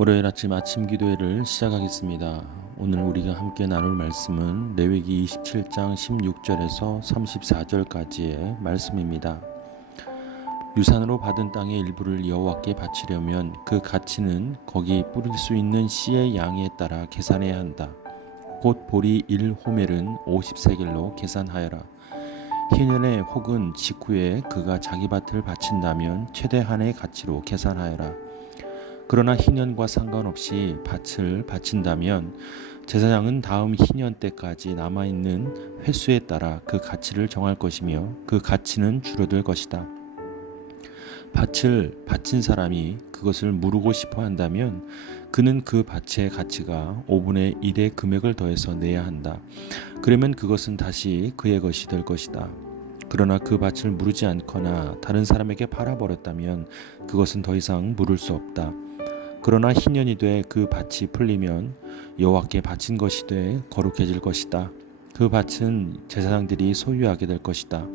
월요일 아침 기도회를 시작하겠습니다. 오늘 우리가 함께 나눌 말씀은 레위기 27장 16절에서 34절까지의 말씀입니다. 유산으로 받은 땅의 일부를 여호와께 바치려면 그 가치는 거기 뿌릴 수 있는 씨의 양에 따라 계산해야 한다. 곧 보리 1호멜은 50세겔로 계산하여라. 희년에 혹은 직후에 그가 자기 밭을 바친다면 최대 한의 가치로 계산하여라. 그러나 희년과 상관없이 밭을 바친다면 제사장은 다음 희년 때까지 남아있는 횟수에 따라 그 가치를 정할 것이며 그 가치는 줄어들 것이다. 밭을 바친 사람이 그것을 무르고 싶어 한다면 그는 그 밭의 가치가 5분의 1의 금액을 더해서 내야 한다. 그러면 그것은 다시 그의 것이 될 것이다. 그러나 그 밭을 무르지 않거나 다른 사람에게 팔아버렸다면 그것은 더 이상 무를 수 없다. 그러나 희년이 돼 그 밭이 풀리면 여호와께 바친 것이 돼 거룩해질 것이다. 그 밭은 제사장들이 소유하게 될 것이다.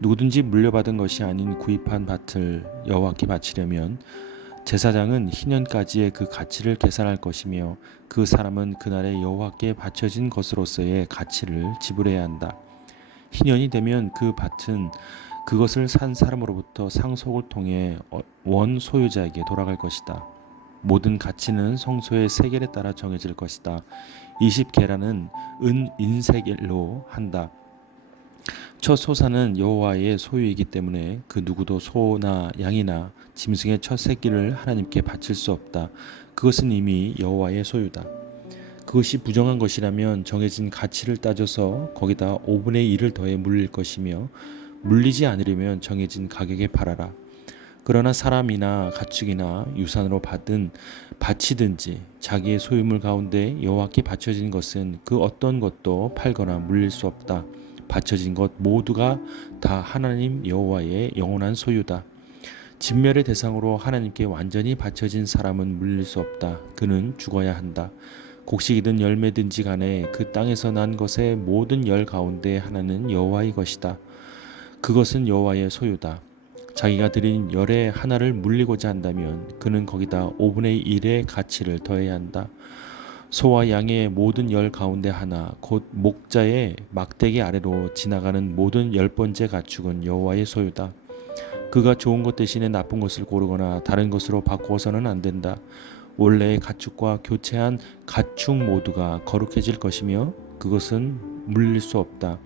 누구든지 물려받은 것이 아닌 구입한 밭을 여호와께 바치려면 제사장은 희년까지의 그 가치를 계산할 것이며 그 사람은 그날에 여호와께 바쳐진 것으로서의 가치를 지불해야 한다. 희년이 되면 그 밭은 그것을 산 사람으로부터 상속을 통해 원 소유자에게 돌아갈 것이다. 모든 가치는 성소의 세겔에 따라 정해질 것이다. 20게라는 은 인세겔로 한다. 첫 소산은 여호와의 소유이기 때문에 그 누구도 소나 양이나 짐승의 첫 새끼를 하나님께 바칠 수 없다. 그것은 이미 여호와의 소유다. 그것이 부정한 것이라면 정해진 가치를 따져서 거기다 5분의 1을 더해 물릴 것이며 물리지 않으려면 정해진 가격에 팔아라. 그러나 사람이나 가축이나 유산으로 받은 바치든지 자기의 소유물 가운데 여호와께 바쳐진 것은 그 어떤 것도 팔거나 물릴 수 없다. 바쳐진 것 모두가 다 하나님 여호와의 영원한 소유다. 진멸의 대상으로 하나님께 완전히 바쳐진 사람은 물릴 수 없다. 그는 죽어야 한다. 곡식이든 열매든지 간에 그 땅에서 난 것의 모든 열 가운데 하나는 여호와의 것이다. 그것은 여호와의 소유다. 자기가 드린 열의 하나를 물리고자 한다면 그는 거기다 5분의 1의 가치를 더해야 한다. 소와 양의 모든 열 가운데 하나, 곧 목자의 막대기 아래로 지나가는 모든 10번째 가축은 여호와의 소유다. 그가 좋은 것 대신에 나쁜 것을 고르거나 다른 것으로 바꾸어서는 안 된다. 원래의 가축과 교체한 가축 모두가 거룩해질 것이며 그것은 물릴 수 없다.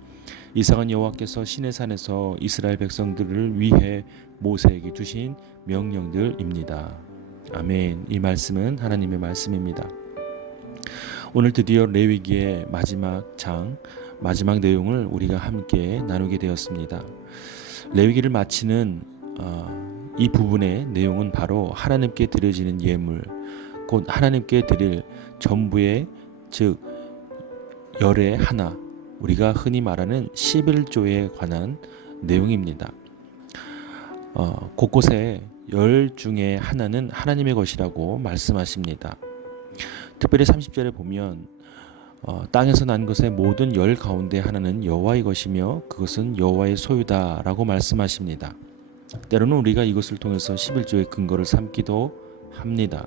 이상은 여호와께서 시내산에서 이스라엘 백성들을 위해 모세에게 주신 명령들입니다. 아멘. 이 말씀은 하나님의 말씀입니다. 오늘 드디어 레위기의 마지막 내용을 우리가 함께 나누게 되었습니다. 레위기를 마치는 이 부분의 내용은 바로 하나님께 드려지는 예물, 곧 하나님께 드릴 전부의 즉 열의 하나, 우리가 흔히 말하는 11조에 관한 내용입니다. 곳곳에 열 중에 하나는 하나님의 것이라고 말씀하십니다. 특별히 30절에 보면 땅에서 난 것의 모든 열 가운데 하나는 여호와의 것이며 그것은 여호와의 소유다라고 말씀하십니다. 때로는 우리가 이것을 통해서 11조의 근거를 삼기도 합니다.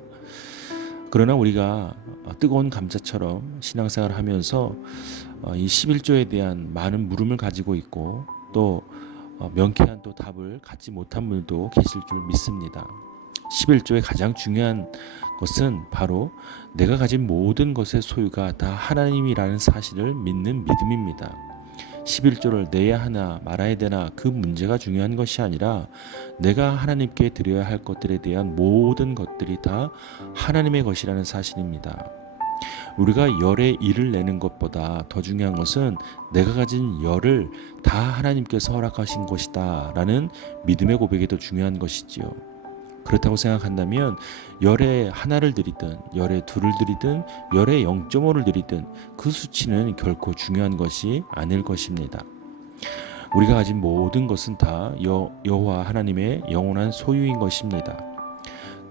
그러나 우리가 뜨거운 감자처럼 신앙생활을 하면서 이 11조에 대한 많은 물음을 가지고 있고 또 명쾌한 또 답을 갖지 못한 분들도 계실 줄 믿습니다. 11조의 가장 중요한 것은 바로 내가 가진 모든 것의 소유가 다 하나님이라는 사실을 믿는 믿음입니다. 11조를 내야 하나 말아야 되나 그 문제가 중요한 것이 아니라 내가 하나님께 드려야 할 것들에 대한 모든 것들이 다 하나님의 것이라는 사실입니다. 우리가 열의 일을 내는 것보다 더 중요한 것은 내가 가진 열을 다 하나님께서 허락하신 것이다 라는 믿음의 고백이 더 중요한 것이지요. 그렇다고 생각한다면 열의 하나를 드리든 열의 둘을 드리든 열의 0.5를 드리든 그 수치는 결코 중요한 것이 아닐 것입니다. 우리가 가진 모든 것은 다 여호와 하나님의 영원한 소유인 것입니다.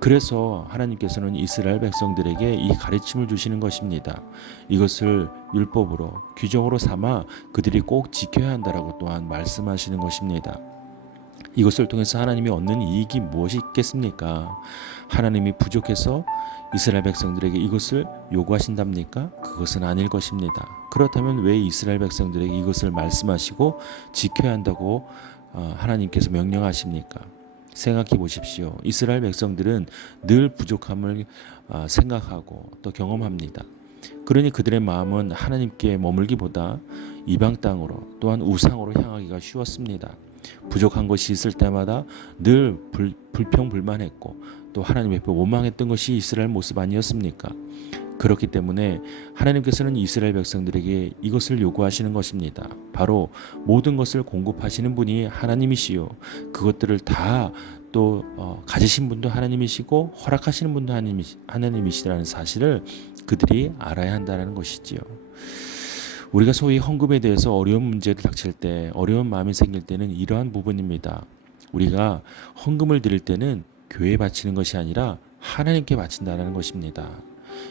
그래서 하나님께서는 이스라엘 백성들에게 이 가르침을 주시는 것입니다. 이것을 율법으로 규정으로 삼아 그들이 꼭 지켜야 한다라고 또한 말씀하시는 것입니다. 이것을 통해서 하나님이 얻는 이익이 무엇이 있겠습니까? 하나님이 부족해서 이스라엘 백성들에게 이것을 요구하신답니까? 그것은 아닐 것입니다. 그렇다면 왜 이스라엘 백성들에게 이것을 말씀하시고 지켜야 한다고 하나님께서 명령하십니까? 생각해 보십시오. 이스라엘 백성들은 늘 부족함을 생각하고 또 경험합니다. 그러니 그들의 마음은 하나님께 머물기보다 이방 땅으로 또한 우상으로 향하기가 쉬웠습니다. 부족한 것이 있을 때마다 늘 불평불만했고 또 하나님 앞에 원망했던 것이 이스라엘 모습 아니었습니까? 그렇기 때문에 하나님께서는 이스라엘 백성들에게 이것을 요구하시는 것입니다. 바로 모든 것을 공급하시는 분이 하나님이시요, 그것들을 다 또 가지신 분도 하나님이시고 허락하시는 분도 하나님이시라는 사실을 그들이 알아야 한다는 것이지요. 우리가 소위 헌금에 대해서 어려운 문제를 닥칠 때, 어려운 마음이 생길 때는 이러한 부분입니다. 우리가 헌금을 드릴 때는 교회에 바치는 것이 아니라 하나님께 바친다는 것입니다.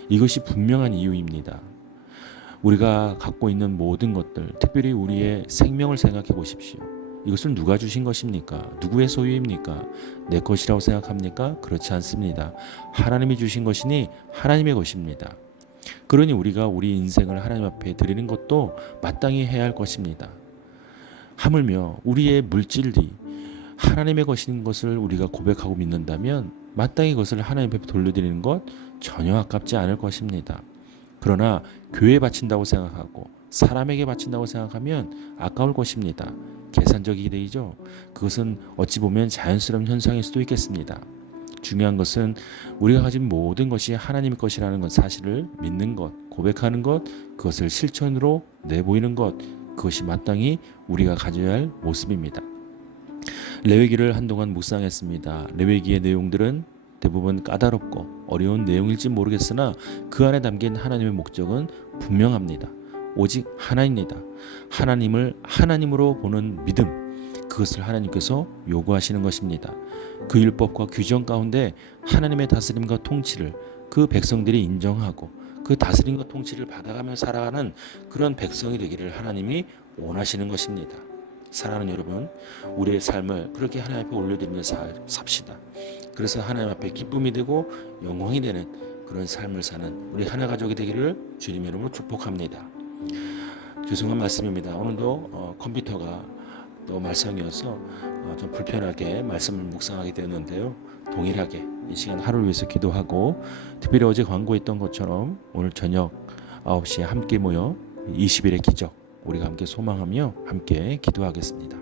이것이 분명한 이유입니다. 우리가 갖고 있는 모든 것들, 특별히 우리의 생명을 생각해 보십시오. 이것은 누가 주신 것입니까? 누구의 소유입니까? 내 것이라고 생각합니까? 그렇지 않습니다. 하나님이 주신 것이니 하나님의 것입니다. 그러니 우리가 우리 인생을 하나님 앞에 드리는 것도 마땅히 해야 할 것입니다. 하물며 우리의 물질이 하나님의 것인 것을 우리가 고백하고 믿는다면 마땅히 그것을 하나님 앞에 돌려드리는 것 전혀 아깝지 않을 것입니다. 그러나 교회에 바친다고 생각하고 사람에게 바친다고 생각하면 아까울 것입니다. 계산적이게 되죠. 그것은 어찌 보면 자연스러운 현상일 수도 있겠습니다. 중요한 것은 우리가 가진 모든 것이 하나님의 것이라는 것 사실을 믿는 것, 고백하는 것, 그것을 실천으로 내보이는 것, 그것이 마땅히 우리가 가져야 할 모습입니다. 레위기를 한동안 묵상했습니다. 레위기의 내용들은 대부분 까다롭고 어려운 내용일지 모르겠으나 그 안에 담긴 하나님의 목적은 분명합니다. 오직 하나입니다. 하나님을 하나님으로 보는 믿음, 그것을 하나님께서 요구하시는 것입니다. 그 율법과 규정 가운데 하나님의 다스림과 통치를 그 백성들이 인정하고 그 다스림과 통치를 받아가며 살아가는 그런 백성이 되기를 하나님이 원하시는 것입니다. 사랑하는 여러분, 우리의 삶을 그렇게 하나님 앞에 올려드리며 삽시다. 그래서 하나님 앞에 기쁨이 되고 영광이 되는 그런 삶을 사는 우리 하나 가족이 되기를 주님 이름으로 축복합니다. 죄송한 말씀입니다. 오늘도 컴퓨터가 또 말썽이어서 좀 불편하게 말씀을 묵상하게 되었는데요. 동일하게 이 시간 하루를 위해서 기도하고, 특별히 어제 광고했던 것처럼 오늘 저녁 9시에 함께 모여 20일의 기적 우리가 함께 소망하며 함께 기도하겠습니다.